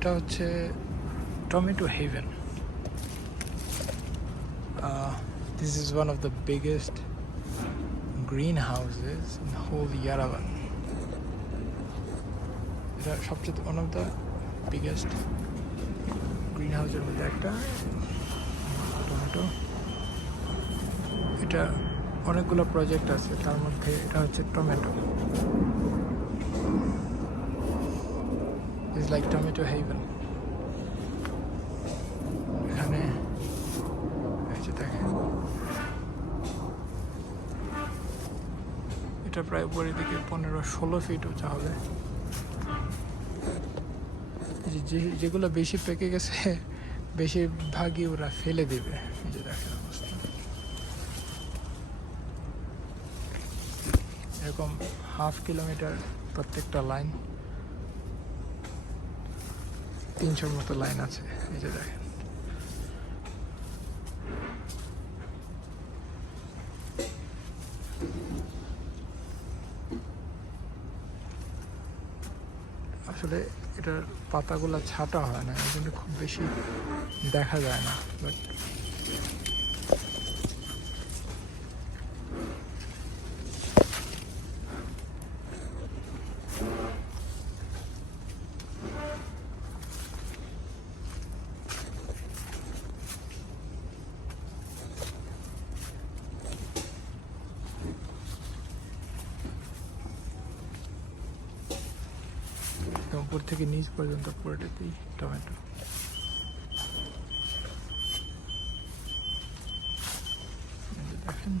এটা হচ্ছে tomato heaven. This is one of the biggest greenhouses in whole Yerevan. এটা সবচেয়ে one of the biggest greenhouses মধ্যে একটা টমেটো। এটা অনেকগুলো প্রজেক্ট আছে, তার মধ্যে এটা হচ্ছে tomato. It's like tomato haven. এখানে দেখেন এটা প্রায় উপরের দিকে 15-16 ফিট উঁচা হবে। যেগুলো বেশি পেকে গেছে বেশিরভাগই ওরা ফেলে দিবে। এই যে দেখেন অবস্থা, এরকম 1/2 কিলোমিটার প্রত্যেকটা লাইন, 300 মতো লাইন আছে। এই যে দেখেন আসলে এটার পাতাগুলো ছাটা হয় না, এই জন্য খুব বেশি দেখা যায় না। বাট উপর থেকে নিচ পর্যন্ত পুরোটাতেই টমেটো। দেখেন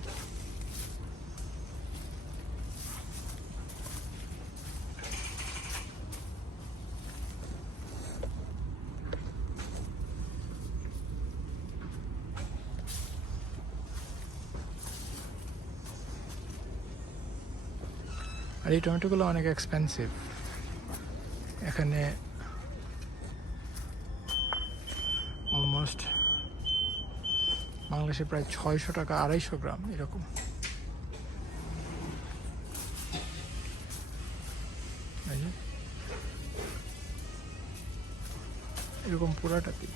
আর এই টমেটোগুলো অনেক এক্সপেন্সিভ। এখানে অলমোস্ট বাংলাদেশে প্রায় 600 টাকা 250 গ্রাম এরকম। এরকম পুরাটাতে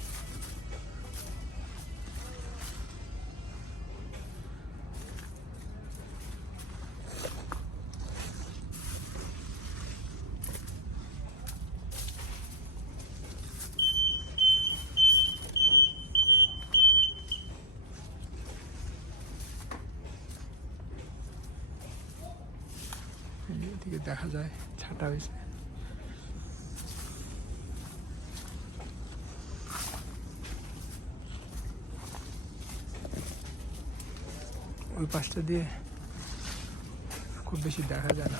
এদিকে দেখা যায় ছাটা হয়েছে। ওই পাশটা দিয়ে খুব বেশি দেখা যায় না।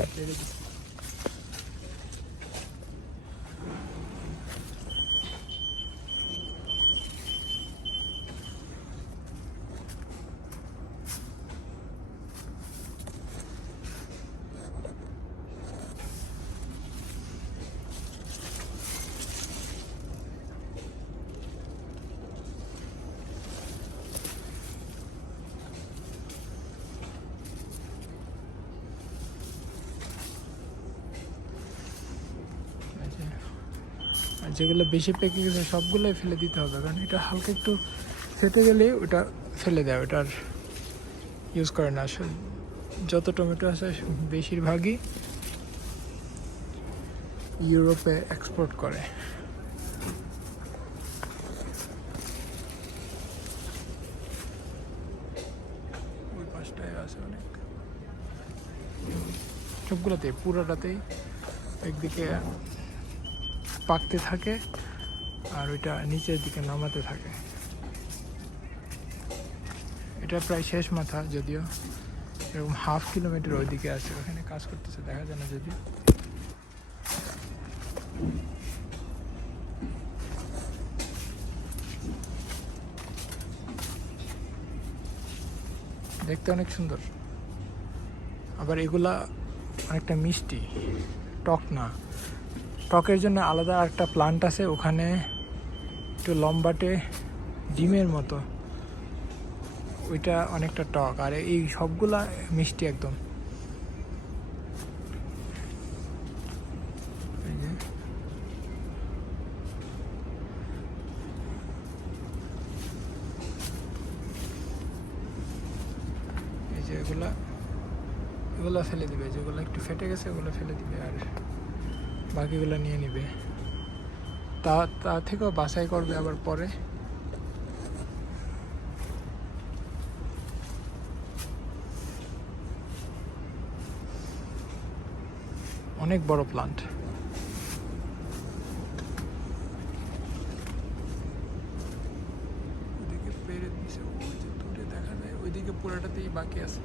আর যেগুলো বেশি পেকে গেছে সবগুলোই ফেলে দিতে হবে, কারণ এটা হালকা একটু ফেটে গেলে ওটা ফেলে দেয়, ওটার ইউজ করে না। যত টমেটো আছে বেশিরভাগই ইউরোপে এক্সপোর্ট করে। ওই পাশটায় আছে অনেক, সবগুলোতেই পুরোটাতেই একদিকে পাকতে থাকে আর ওইটা নিচের দিকে নামাতে থাকে। এটা প্রায় শেষ মাথা, যদিও এরকম 1/2 কিলোমিটার ওইদিকে আছে, ওখানে কাজ করতেছে, দেখা যায় না যদিও। দেখতে অনেক সুন্দর, আবার এগুলা অনেকটা মিষ্টি, টক না। টকের জন্য আলাদা একটা প্লান্ট আছে, ওখানে একটু লম্বাটে ডিমের মতো, ওইটা অনেকটা টক, আর এই সবগুলা মিষ্টি একদম। যে এগুলা এগুলো ফেলে দিবে, যেগুলো একটু ফেটে গেছে ওগুলো ফেলে দিবে আর বাকিগুলো নিয়ে নিবে। তা থেকেও বাছাই করবে আবার পরে। অনেক বড় প্লান্ট। ওইদিকে পেরে দিছে, ওই যে দূরে দেখা যায় ওইদিকে পুরাটাতেই বাকি আছে।